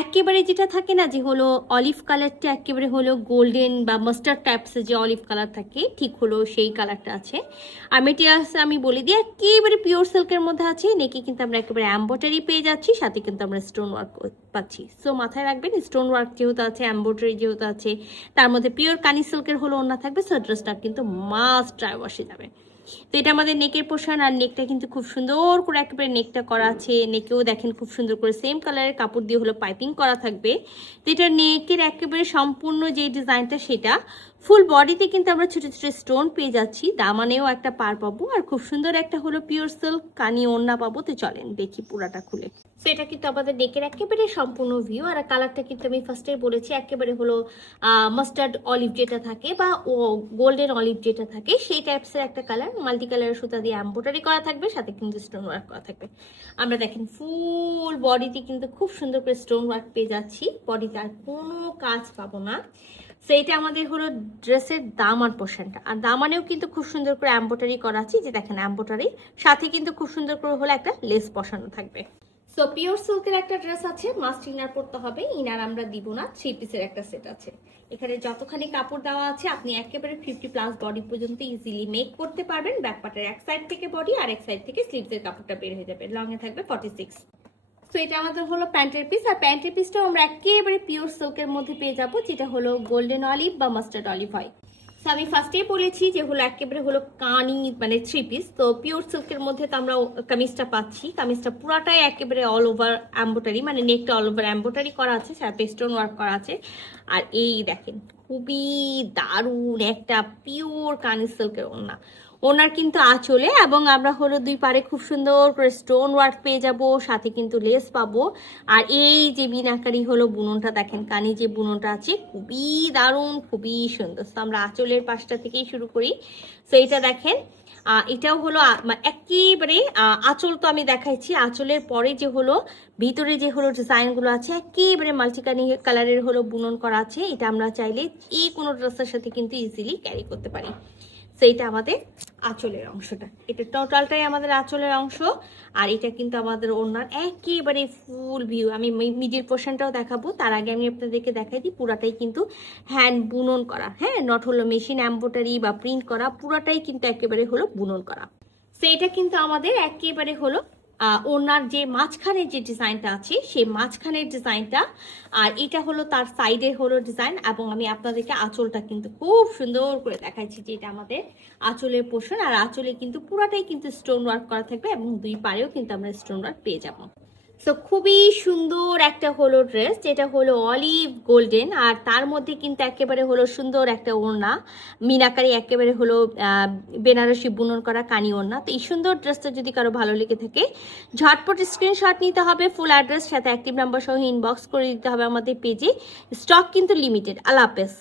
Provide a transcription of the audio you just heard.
একেবারে যেটা থাকে না যে হলো অলিভ কালারটা একেবারে হলো গোল্ডেন বা মাস্টার্ড টাইপসের যে অলিভ কালার থাকে ঠিক হলো সেই কালারটা আছে। আর মেটেরিয়ালস আমি বলে দিই একেবারে পিওর সিল্কের মধ্যে আছে। নেকে কিন্তু আমরা একেবারে এম্ব্রয়ডারি পেয়ে যাচ্ছি, সাথে কিন্তু আমরা স্টোন ওয়ার্ক পাচ্ছি। সো মাথায় রাখবেন স্টোন ওয়ার্ক যেহেতু আছে, এম্ব্রয়ডারি যেহেতু আছে, তার মধ্যে পিওর কানি সিল্কের হলো ওড়না থাকবে। সো ড্রেসটা কিন্তু মাস্ট ট্রাই ওয়াশে যাবে। তো এটা আমাদের নেকের পোর্শন, আর নেকটা কিন্তু খুব সুন্দর করে একেবারে নেকটা করা আছে। নেকেও দেখেন খুব সুন্দর করে সেম কালারের কাপড় দিয়ে হলো পাইপিং করা থাকবে। তো এটা নেকের একেবারে সম্পূর্ণ যে ডিজাইনটা সেটা ফুল বডিতে কিন্তু আমরা ছোট ছোট স্টোন পেয়ে যাচ্ছি। দামানেও একটা পার পাবো, আর খুব সুন্দর একটা হলো পিওর সিল্ক কানি ওড়না পাবো। তো চলেন দেখি পুরাটা খুলে। তো এটা কিন্তু আমাদের নেকের একেবারে সম্পূর্ণ ভিউ। আর কালারটা কিন্তু আমি ফার্স্টে বলেছি একেবারে হলো মাস্টার্ড অলিভ যেটা থাকে বা গোল্ডেন অলিভ যেটা থাকে সেই টাইপসের একটা কালার। মাল্টি কালারের সুতা দিয়ে এমব্রয়ডারি করা থাকবে, সাথে কিন্তু স্টোন ওয়ার্ক করা থাকবে। আমরা দেখেন ফুল বডিতে কিন্তু খুব সুন্দর করে স্টোন ওয়ার্ক পেয়ে যাচ্ছি। বডিতে আর কোনো কাজ পাবো না। সেইটা আমাদের হলো ড্রেসের দামান পোর্শনটা। আর দামানেও কিন্তু খুব সুন্দর করে এমব্রয়ডারি করা আছে, যে দেখেন এমব্রয়ডারি সাথে কিন্তু খুব সুন্দর করে হলো একটা লেস বসানো থাকবে। সো পিওর সিল্কের একটা ড্রেস আছে, মাস্ট ইনার পড়তে হবে। ইনার আমরা দিব না, 3 পিসের একটা সেট আছে। এখানে যতখানি কাপড় দেওয়া আছে আপনি একেবারে 50+ বডি পর্যন্ত ইজিলি মেক করতে পারবেন। ব্যাক পার্টের এক সাইড থেকে বডি আর এক সাইড থেকে স্লিভসের কাপড়টা বের হয়ে যাবে। লং এ থাকবে 46। তো এটা আমাদের হলো প্যান্টের পিস। আর প্যান্টের পিসটাও আমরা একেবারে পিওর সিল্কের মধ্যে পেয়ে যাবো, যেটা হলো গোল্ডেন অলিভ বা মাস্টার্ড অলিভ হয়। তো আমি ফার্স্টেই বলেছি যে হলো একেবারে হলো কানি মানে 3 পিস। তো পিওর সিল্কের মধ্যে তো আমরা কামিজটা পাচ্ছি। কামিজটা পুরাটাই একেবারে অল ওভার এমব্রয়ডারি, মানে নেকটা অল ওভার এমব্রয়ডারি করা আছে, সাথে স্টোন ওয়ার্ক করা আছে। আর এই দেখেন খুবই দারুণ একটা পিওর কানি সিল্কের ওড়না। ওনার কিন্তু আঁচলে এবং আমরা হলো দুই পারে খুব সুন্দর করে স্টোন ওয়ার্ক পেয়ে যাব, সাথে কিন্তু লেস পাবো। আর এই যে মিনাকারি হলো বুননটা দেখেন, কানি যে বুননটা আছে খুবই দারুণ, খুবই সুন্দর। তো আমরা আঁচলের পাশটা থেকেই শুরু করি। তো এটা দেখেন এটাও হলো একেবারে আঁচল তো আমি দেখাইছি। আঁচলের পরে যে হলো ভিতরে যে হলো ডিজাইনগুলো আছে একেবারে মাল্টিকানি কালারের হলো বুনন করা আছে। এটা আমরা চাইলে এই কোনো ড্রেসের সাথে কিন্তু ইজিলি ক্যারি করতে পারি। সেইটা আমাদের আঁচলের অংশটা, এটা টোটালটাই আমাদের আঁচলের অংশ। আর এটা কিন্তু আমাদের ওড়নার একেবারে ফুল ভিউ। আমি মিডিল পোর্শনটাও দেখাবো, তার আগে আমি আপনাদেরকে দেখাই দিই পুরাটাই কিন্তু হ্যান্ড বুনন করা। হ্যাঁ, নট হলো মেশিন এমব্রয়ডারি বা প্রিন্ট করা, পুরাটাই কিন্তু একেবারে হলো বুনন করা। সেইটা কিন্তু আমাদের একেবারে হলো ওনার যে মাঝখানের যে ডিজাইনটা আছে সেই মাঝখানের ডিজাইনটা। আর এটা হলো তার সাইডে হলো ডিজাইন। এবং আমি আপনাদেরকে আঁচলটা কিন্তু খুব সুন্দর করে দেখাচ্ছি, যে এটা আমাদের আঁচলের পোর্শন। আর আঁচলে কিন্তু পুরাটাই কিন্তু স্টোন ওয়ার্ক করা থাকবে এবং দুই পারেও কিন্তু আমরা স্টোন ওয়ার্ক পেয়ে যাবো। সো খুবই সুন্দর একটা হলো ড্রেস, যেটা হলো অলিভ গোল্ডেন। আর তার মধ্যে কিন্তু একেবারে হলো সুন্দর একটা ওড়না, মিনাকারি একেবারে হলো বেনারসি বুনন করা কানি ওড়না। তো এই সুন্দর ড্রেসটা যদি কারো ভালো লেগে থাকে ঝটপট স্ক্রিনশট নিতে হবে, ফুল অ্যাড্রেস সাথে অ্যাক্টিভ নাম্বার সহ ইনবক্স করে দিতে হবে আমাদের পেজে। স্টক কিন্তু লিমিটেড। আল্লাহ হাফেজ।